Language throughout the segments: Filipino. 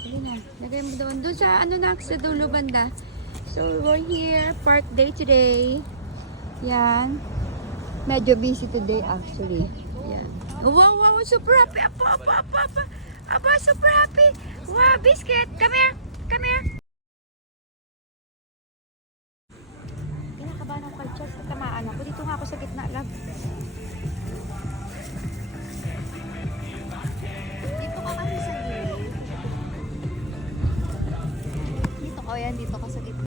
Sige na. Lagay mo doon. Doon sa ano na, sa dulo banda. So, we're here. Park day today. Yan. Medyo busy today actually. Yan. Wow, wow, super happy. Aba, super happy. Wow, biscuit. Come here. Come here. Kinakabahan ako kay Chess. Tamaan ako. Dito nga ako sa gitna lang. Dito ka kasi sa gilid. Dito ko yan. Dito ka sa gitna.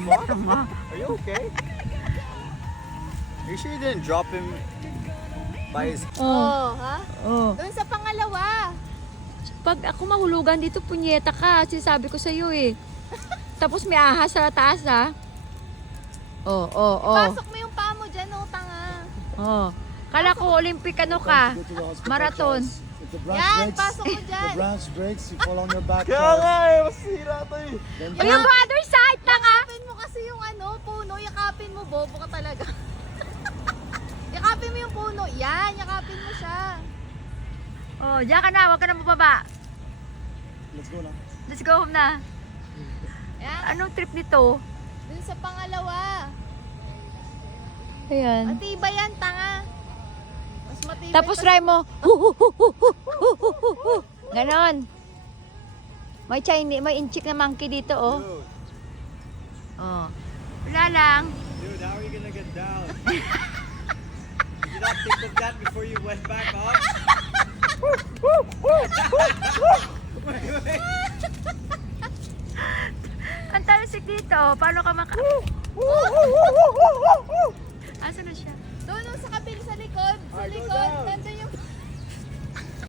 Are you okay? You sure you didn't drop him by his... Oh. ha? Oh. Doon sa pangalawa. Pag ako mahulugan dito, punyeta ka. Sinasabi ko sa'yo eh. Tapos may ahas sa taas ha. Oh. Pasok mo yung paa mo dyan, tanga. Oh. Kala ko Olympic ano ka. Marathon. If the branch Yan, breaks, pasok mo dyan. the branch breaks, you fall on your back. Kaya nga eh, masira to eh. Then O yung other side, tanga. Yakapin mo kasi yung puno. Yakapin mo, bobo ka talaga. Yakapin mo yung puno. Yan, yakapin mo siya. Oh, diyan ka na. Huwag ka na mababa. let's go now. Let's go home na. Yan, Anong trip nito? dun sa pangalawa. Ayan. Matibay yan, tanga. Mas matibay. Tapos try mo. Ganon. May Chinese, may inchik na monkey dito, oh. Dude, Oh. Wala lang. dude, how are you gonna get down? Did you not think of that before you went back up? Ang talasik dito. Paano ka maka... Asa na siya? Doon sa kabila sa likod. Sa Alright, go likod. down. Nandun